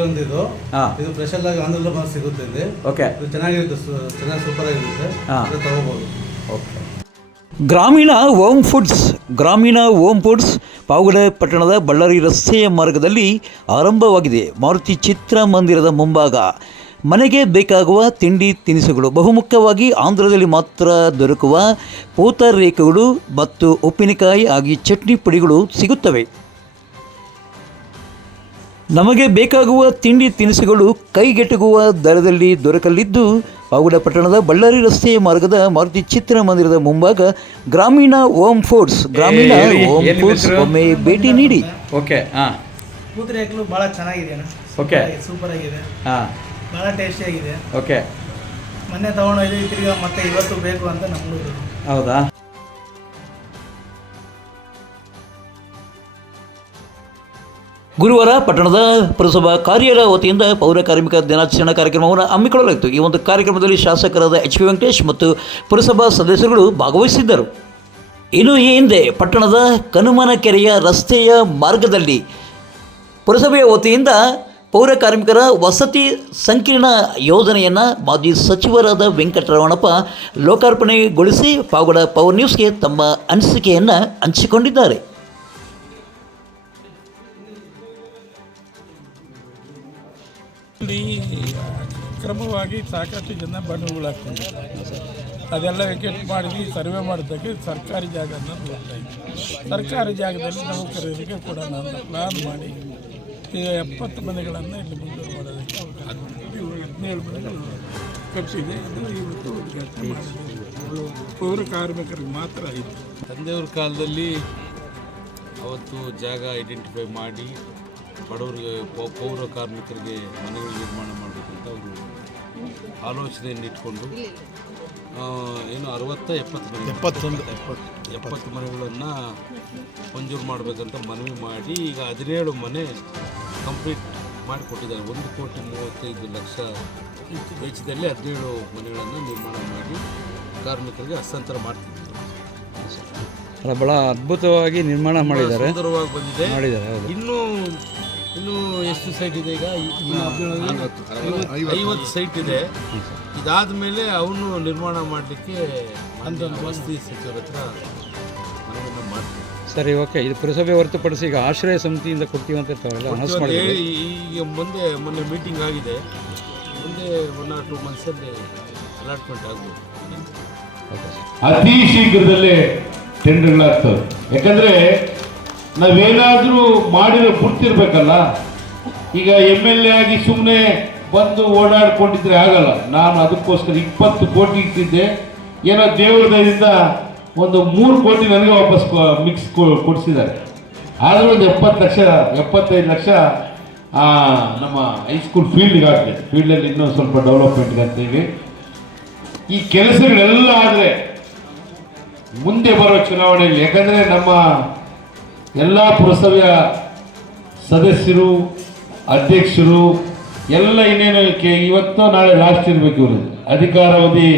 ಇದು. ಹಾಂ. ಇದು ಆಗಿ ಆಂಧ್ರದಲ್ಲಿ ಸಿಗುತ್ತೆ ಇಲ್ಲಿ. ಓಕೆ. ಇದು ಚೆನ್ನಾಗಿರುತ್ತೆ ಸು- ಚೆನ್ನಾಗಿ ಸೂಪರ್ ಆಗಿರುತ್ತೆ. ಹಾ. ಇದು ತಗೋಬೋದು. ಓಕೆ. ಗ್ರಾಮೀಣ ಓಮ್ ಫುಡ್ಸ್ ಗ್ರಾಮೀಣ ಓಮ್ ಫುಡ್ಸ್ ಪಾವಗಡ ಪಟ್ಟಣದ ಬಳ್ಳಾರಿ ರಸ್ತೆಯ ಮಾರ್ಗದಲ್ಲಿ ಆರಂಭವಾಗಿದೆ. ಮಾರುತಿ ಚಿತ್ರ ಮಂದಿರದ ಮುಂಭಾಗ. ಮನೆಗೆ ಬೇಕಾಗುವ ತಿಂಡಿ ತಿನಿಸುಗಳು ಬಹುಮುಖ್ಯವಾಗಿ ಆಂಧ್ರದಲ್ಲಿ ಮಾತ್ರ ದೊರಕುವ ಪೂತರೇಖೆಗಳು ಮತ್ತು ಉಪ್ಪಿನಕಾಯಿ ಆಗಿ ಚಟ್ನಿ ಪುಡಿಗಳು ಸಿಗುತ್ತವೆ. ನಮಗೆ ಬೇಕಾಗುವ ತಿಂಡಿ ತಿನಿಸುಗಳು ಕೈಗೆಟುಕುವ ದರದಲ್ಲಿ ದೊರಕಲಿದ್ದು ಪಾವುಡ ಪಟ್ಟಣದ ಬಳ್ಳಾರಿ ರಸ್ತೆ ಮಾರ್ಗದ ಮಾರುತಿ ಚಿತ್ರಮಂದಿರದ ಮುಂಭಾಗ ಗ್ರಾಮೀಣ ಓಂ ಫೋರ್ಸ್ ಗ್ರಾಮೀಣ ಓಂ ಫೋರ್ಸ್ ಓಮ್ ಫುಡ್ಸ್ ಒಮ್ಮೆ ಭೇಟಿ ನೀಡಿ. ಓಕೆ ಹಾಂ. ಹಾಕಲು ಭಾಳ ಚೆನ್ನಾಗಿದೆ ಓಕೆ. ಸೂಪರ್ ಆಗಿದೆ ಹಾಂ. ಭಾಳ ಟೇಸ್ಟಿ ಆಗಿದೆ ಓಕೆ. ಮೊನ್ನೆ ತೊಗೊಂಡೋಯ್ದು ತಿರ್ಗಾ ಮತ್ತೆ ಇವತ್ತು ಬೇಕು ಅಂತ ನಮಗೂ ಹೌದಾ? ಗುರುವಾರ ಪಟ್ಟಣದ ಪುರಸಭಾ ಕಾರ್ಯಾಲಯ ವತಿಯಿಂದ ಪೌರ ಕಾರ್ಮಿಕ ದಿನಾಚರಣೆ ಕಾರ್ಯಕ್ರಮವನ್ನು ಹಮ್ಮಿಕೊಳ್ಳಲಾಯಿತು ಈ ಒಂದು ಕಾರ್ಯಕ್ರಮದಲ್ಲಿ ಶಾಸಕರಾದ ಎಚ್ ಪಿ ವೆಂಕಟೇಶ್ ಮತ್ತು ಪುರಸಭಾ ಸದಸ್ಯರುಗಳು ಭಾಗವಹಿಸಿದ್ದರು. ಇನ್ನು ಈ ಹಿಂದೆ ಪಟ್ಟಣದ ಕನುಮನಕೆರೆಯ ರಸ್ತೆಯ ಮಾರ್ಗದಲ್ಲಿ ಪುರಸಭೆಯ ವತಿಯಿಂದ ಪೌರ ಕಾರ್ಮಿಕರ ವಸತಿ ಸಂಕೀರ್ಣ ಯೋಜನೆಯನ್ನು ಮಾಜಿ ಸಚಿವರಾದ ವೆಂಕಟರಮಣಪ್ಪ ಲೋಕಾರ್ಪಣೆಗೊಳಿಸಿ ಪಾವಗಡ ಪವರ್ ನ್ಯೂಸ್ಗೆ ತಮ್ಮ ಅನಿಸಿಕೆಯನ್ನು ಹಂಚಿಕೊಂಡಿದ್ದಾರೆ. ಇಲ್ಲಿ ಕ್ರಮವಾಗಿ ಸಾಕಷ್ಟು ಜನ ಬಂಡವಾಳಾಗ್ತಿದ್ದಾರೆ ಅದೆಲ್ಲ ವೆಕೆಟ್ ಮಾಡಿದ್ವಿ, ಸರ್ವೆ ಮಾಡಿದ್ದಕ್ಕೆ ಸರ್ಕಾರಿ ಜಾಗ ಅನ್ನೋದು ಬರ್ತಾ ಇದೆ ಸರ್ಕಾರಿ ಜಾಗದಲ್ಲಿ ನಾವು ಕರೆಯೋದಕ್ಕೆ ಕೂಡ ನಾನು ಪ್ಲಾನ್ ಮಾಡಿ ಎಪ್ಪತ್ತು ಮನೆಗಳನ್ನು ಇಲ್ಲಿ ಮುಂದೆ ಮಾಡೋದಕ್ಕೆ ಮಾಡಿದ್ವಿ. ಹದಿನೇಳು ಮನೆಗಳು ಕಟ್ಟಿದೆ. ಅದು ಇವತ್ತು ಉದ್ಘಾಟನೆ ಮಾಡಿದ್ದೀವಿ. ಪೌರ ಕಾರ್ಮಿಕರಿಗೆ ಮಾತ್ರ ಆಯಿತು. ತಂದೆಯವ್ರ ಕಾಲದಲ್ಲಿ ಅವತ್ತು ಜಾಗ ಐಡೆಂಟಿಫೈ ಮಾಡಿ ಬಡವರಿಗೆ ಪೌ- ಪೌರ ಕಾರ್ಮಿಕರಿಗೆ ಮನೆಗಳು ನಿರ್ಮಾಣ ಮಾಡಬೇಕಂತ ಅವರು ಆಲೋಚನೆಯನ್ನು ಇಟ್ಕೊಂಡು ಏನು ಅರವತ್ತ ಎಪ್ಪತ್ತು ಮನೆ ಎಪ್ಪತ್ತೊಂದು. ಎಪ್ಪತ್ತು ಎಪ್ಪತ್ತು ಮನೆಗಳನ್ನು ಮಂಜೂರು ಮಾಡಬೇಕಂತ ಮನವಿ ಮಾಡಿ ಈಗ ಹದಿನೇಳು ಮನೆ ಕಂಪ್ಲೀಟ್ ಮಾಡಿಕೊಟ್ಟಿದ್ದಾರೆ. ಒಂದು ಕೋಟಿ ಮೂವತ್ತೈದು ಲಕ್ಷ ವೆಚ್ಚದಲ್ಲಿ ಹದಿನೇಳು ಮನೆಗಳನ್ನು ನಿರ್ಮಾಣ ಮಾಡಿ ಕಾರ್ಮಿಕರಿಗೆ ಹಸ್ತಾಂತರ ಮಾಡ್ತಿದ್ದಾರೆ. ಬಹಳ ಭಾಳ ಅದ್ಭುತವಾಗಿ ನಿರ್ಮಾಣ ಮಾಡಿದ್ದಾರೆ. ಸುಂದರವಾಗಿ ಬಂದಿದೆ. ಮಾಡಿದ್ದಾರೆ ಇನ್ನು ಇನ್ನು ಎಷ್ಟು ಸೈಟ್ ಇದೆ ಈಗ? ಐವತ್ತು ಸೈಟ್ ಇದೆ. ಇದಾದ ಮೇಲೆ ಅವನು ನಿರ್ಮಾಣ ಮಾಡಲಿಕ್ಕೆ ವಸತಿ ಸಚಿವರ ಹತ್ರ ಮನವಿಯನ್ನು ಮಾಡ್ತೀವಿ ಸರಿ ಓಕೆ. ಇದು ಪುರಸಭೆ ಹೊರತುಪಡಿಸಿ ಈಗ ಆಶ್ರಯ ಸಮಿತಿಯಿಂದ ಕೊಡ್ತೀವಿ ಅಂತ ಇರ್ತಾವಲ್ಲ ಈಗ ಮುಂದೆ ಮೊನ್ನೆ ಮೀಟಿಂಗ್ ಆಗಿದೆ. ಮುಂದೆ ಒನ್ ಆರ್ ಟು ಮಂತ್ಸಲ್ಲಿ ಅಲಾಟ್ಮೆಂಟ್ ಆಗ್ಬೋದು. ಅತಿ ಶೀಘ್ರದಲ್ಲೇ ಟೆಂಡರ್ಗಳಾಗ್ತವೆ ಯಾಕಂದ್ರೆ ನಾವೇನಾದರೂ ಮಾಡಿರೋ ಗುರ್ತಿರ್ಬೇಕಲ್ಲ ಈಗ ಎಂ ಎಲ್ ಎ ಆಗಿ ಸುಮ್ಮನೆ ಬಂದು ಓಡಾಡ್ಕೊಂಡಿದ್ರೆ ಆಗಲ್ಲ. ನಾನು ಅದಕ್ಕೋಸ್ಕರ ಇಪ್ಪತ್ತು ಕೋಟಿ ಇಟ್ಟಿದ್ದೆ. ಏನೋ ದೇವ್ರ ದಯದಿಂದ ಒಂದು ಮೂರು ಕೋಟಿ ನನಗೆ ವಾಪಸ್ ಮಿಕ್ಸ್ ಕೊಡಿಸಿದ್ದಾರೆ. ಆದರೂ ಒಂದು ಎಪ್ಪತ್ತು ಲಕ್ಷ, ಎಪ್ಪತ್ತೈದು ಲಕ್ಷ ನಮ್ಮ ಹೈಸ್ಕೂಲ್ ಫೀಲ್ಡ್ಗೆ ಆಗ್ತದೆ ಫೀಲ್ಡಲ್ಲಿ ಇನ್ನೂ ಸ್ವಲ್ಪ ಡೆವಲಪ್ಮೆಂಟ್ ಅಂತೀವಿ ಈ ಕೆಲಸಗಳೆಲ್ಲ ಆದರೆ ಮುಂದೆ ಬರೋ ಚುನಾವಣೆಯಲ್ಲಿ, ಯಾಕಂದರೆ ನಮ್ಮ ಎಲ್ಲ ಪುರಸಭೆಯ ಸದಸ್ಯರು, ಅಧ್ಯಕ್ಷರು, ಎಲ್ಲ ಇನ್ನೇನು ಇವತ್ತು ನಾಳೆ ಲಾಸ್ಟ್ ಇರಬೇಕು ಇವರು. ಅಧಿಕಾರಾವಧಿ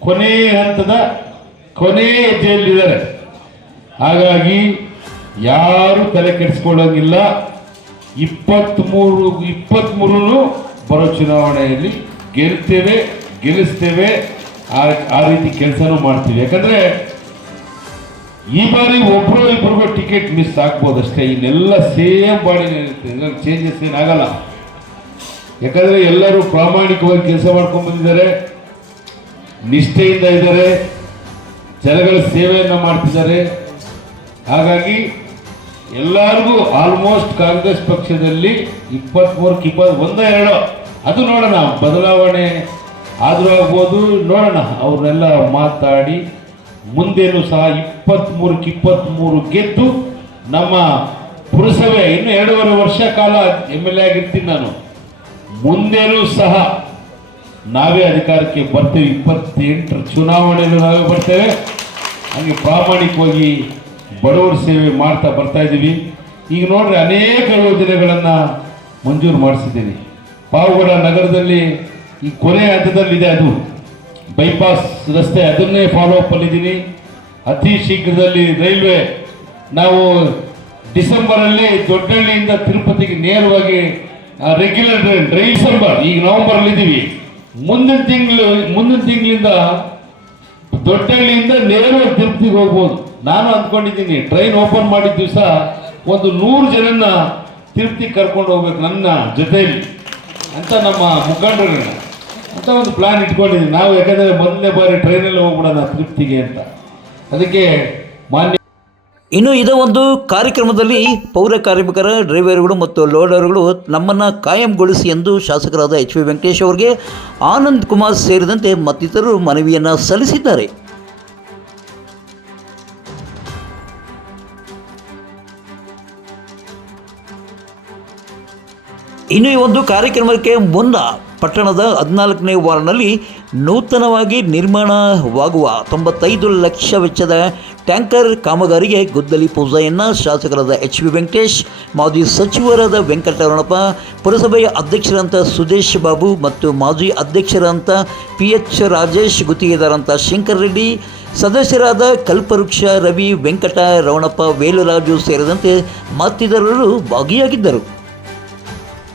ಕೊನೆಯ ಹಂತದ ಕೊನೆಯ ಹೆಜ್ಜೆಯಲ್ಲಿದ್ದಾರೆ. ಹಾಗಾಗಿ ಯಾರು ತಲೆ ಕೆಡಿಸ್ಕೊಳ್ಳೋಂಗಿಲ್ಲ. ಇಪ್ಪತ್ತ್ಮೂರು ಇಪ್ಪತ್ತ್ಮೂರು ಬರೋ ಚುನಾವಣೆಯಲ್ಲಿ ಗೆಲ್ತೇವೆ, ಗೆಲ್ಲಿಸ್ತೇವೆ. ಆ ರೀತಿ ಕೆಲಸನೂ ಮಾಡ್ತೀವಿ. ಯಾಕಂದರೆ ಈ ಬಾರಿ ಒಬ್ಬರು ಇಬ್ಬರಿಗೂ ಟಿಕೆಟ್ ಮಿಸ್ ಆಗ್ಬೋದು ಅಷ್ಟೇ ಇನ್ನೆಲ್ಲ ಸೇಮ್ ಬಾಡಿ ಇರುತ್ತೆ ಇದರಲ್ಲಿ ಚೇಂಜಸ್ ಏನಾಗಲ್ಲ. ಯಾಕಂದರೆ ಎಲ್ಲರೂ ಪ್ರಾಮಾಣಿಕವಾಗಿ ಕೆಲಸ ಮಾಡ್ಕೊಂಡು ಬಂದಿದ್ದಾರೆ. ನಿಷ್ಠೆಯಿಂದ ಇದ್ದಾರೆ. ಜನಗಳ ಸೇವೆಯನ್ನು ಮಾಡ್ತಿದ್ದಾರೆ. ಹಾಗಾಗಿ ಎಲ್ಲರಿಗೂ ಆಲ್ಮೋಸ್ಟ್ ಕಾಂಗ್ರೆಸ್ ಪಕ್ಷದಲ್ಲಿ ಇಪ್ಪತ್ತ್ಮೂರಕ್ಕೆ ಇಪ್ಪತ್ತು ಒಂದೇ ಎರಡು. ಅದು ನೋಡೋಣ. ಬದಲಾವಣೆ ಆದರೂ ಆಗ್ಬೋದು. ನೋಡೋಣ. ಅವ್ರನ್ನೆಲ್ಲ ಮಾತಾಡಿ. ಮುಂದೇನು ಸಹ ಇಪ್ಪತ್ತ್ಮೂರಕ್ಕೆ ಇಪ್ಪತ್ತ್ಮೂರು ಗೆದ್ದು ನಮ್ಮ ಪುರಸಭೆ ಇನ್ನು ಎರಡೂವರೆ ವರ್ಷ ಕಾಲ ಎಂ ಎಲ್ ಎ ಆಗಿರ್ತೀನಿ ನಾನು. ಮುಂದೆನೂ ಸಹ ನಾವೇ ಅಧಿಕಾರಕ್ಕೆ ಬರ್ತೇವೆ. ಇಪ್ಪತ್ತೆಂಟರ ಚುನಾವಣೆಯಲ್ಲೂ ನಾವೇ ಬರ್ತೇವೆ. ಹಾಗೆ ಪ್ರಾಮಾಣಿಕವಾಗಿ ಬಡವರ ಸೇವೆ ಮಾಡ್ತಾ ಬರ್ತಾ ಇದ್ದೀವಿ. ಈಗ ನೋಡ್ರಿ ಅನೇಕ ಯೋಜನೆಗಳನ್ನು ಮಂಜೂರು ಮಾಡಿಸಿದ್ದೀನಿ. ಪಾವಗಡ ನಗರದಲ್ಲಿ ಈ ಕೊನೆ ಹಂತದಲ್ಲಿದೆ ಅದು. ಬೈಪಾಸ್ ರಸ್ತೆ ಅದನ್ನೇ ಫಾಲೋ ಅಪ್ ಅಲ್ಲಿದ್ದೀನಿ. ಅತಿ ಶೀಘ್ರದಲ್ಲಿ ರೈಲ್ವೆ ನಾವು ಡಿಸೆಂಬರಲ್ಲಿ ದೊಡ್ಡಹಳ್ಳಿಯಿಂದ ತಿರುಪತಿಗೆ ನೇರವಾಗಿ ರೆಗ್ಯುಲರ್ ಟ್ರೈನ್ ಡಿಸೆಂಬರ್ ಈಗ ನವೆಂಬರ್ ಅಲ್ಲಿ ಇದೀವಿ ಮುಂದಿನ ತಿಂಗಳು, ಮುಂದಿನ ತಿಂಗಳಿಂದ ದೊಡ್ಡಹಳ್ಳಿಯಿಂದ ನೇರವಾಗಿ ತಿರುಪತಿಗೆ ಹೋಗ್ಬೋದು. ನಾನು ಅಂದ್ಕೊಂಡಿದ್ದೀನಿ ಟ್ರೈನ್ ಓಪನ್ ಮಾಡಿದ ದಿವಸ ಒಂದು ನೂರು ಜನನ್ನ ತಿರುಪತಿ ಕರ್ಕೊಂಡು ಹೋಗ್ಬೇಕು ನನ್ನ ಜೊತೆಯಲ್ಲಿ ಅಂತ ನಮ್ಮ ಮುಖಂಡರುಗಳನ್ನ ಅಂತ ಒಂದು ಪ್ಲಾನ್ ಇಟ್ಕೊಂಡಿದ್ದೀನಿ. ನಾವು ಯಾಕಂದರೆ ಮೊದಲನೇ ಬಾರಿ ಟ್ರೈನಲ್ಲಿ ಹೋಗ್ಬಿಡೋಣ ತಿರುಪತಿಗೆ ಅಂತ. ಅದಕ್ಕೆ ಮಾನ್ಯ ಇನ್ನು ಇದೇ ಒಂದು ಕಾರ್ಯಕ್ರಮದಲ್ಲಿ ಪೌರ ಕಾರ್ಮಿಕರ, ಡ್ರೈವರ್ಗಳು ಮತ್ತು ಲೋಡರ್ಗಳು ನಮ್ಮನ್ನು ಕಾಯಂಗೊಳಿಸಿ ಎಂದು ಶಾಸಕರಾದ ಎಚ್ ವಿ ವೆಂಕಟೇಶ್ ಅವರಿಗೆ ಆನಂದ್ ಕುಮಾರ್ ಸೇರಿದಂತೆ ಮತ್ತಿತರರು ಮನವಿಯನ್ನು ಸಲ್ಲಿಸಿದ್ದಾರೆ. ಇನ್ನು ಈ ಒಂದು ಕಾರ್ಯಕ್ರಮಕ್ಕೆ ಮುನ್ನ ಪಟ್ಟಣದ ಹದಿನಾಲ್ಕನೇ ವಾರ್ಡ್ನಲ್ಲಿ ನೂತನವಾಗಿ ನಿರ್ಮಾಣವಾಗುವ ತೊಂಬತ್ತೈದು ಲಕ್ಷ ವೆಚ್ಚದ ಟ್ಯಾಂಕರ್ ಕಾಮಗಾರಿಗೆ ಗುದ್ದಲಿ ಪೂಜೆಯನ್ನು ಶಾಸಕರಾದ ಎಚ್ ವಿ ವೆಂಕಟೇಶ್, ಮಾಜಿ ಸಚಿವರಾದ ವೆಂಕಟರಮಣಪ್ಪ, ಪುರಸಭೆಯ ಅಧ್ಯಕ್ಷರಂತ ಸುದೇಶ್ ಬಾಬು ಮತ್ತು ಮಾಜಿ ಅಧ್ಯಕ್ಷರಂತ ಪಿ ಎಚ್ ರಾಜೇಶ್, ಗುತ್ತಿಗೆದಾರಂತ ಶಂಕರ್ ರೆಡ್ಡಿ, ಸದಸ್ಯರಾದ ಕಲ್ಪವೃಕ್ಷ, ರವಿ ವೆಂಕಟ ರವಣಪ್ಪ ವೇಲುರಾಜು ಸೇರಿದಂತೆ ಮತ್ತಿತರರು ಭಾಗಿಯಾಗಿದ್ದರು.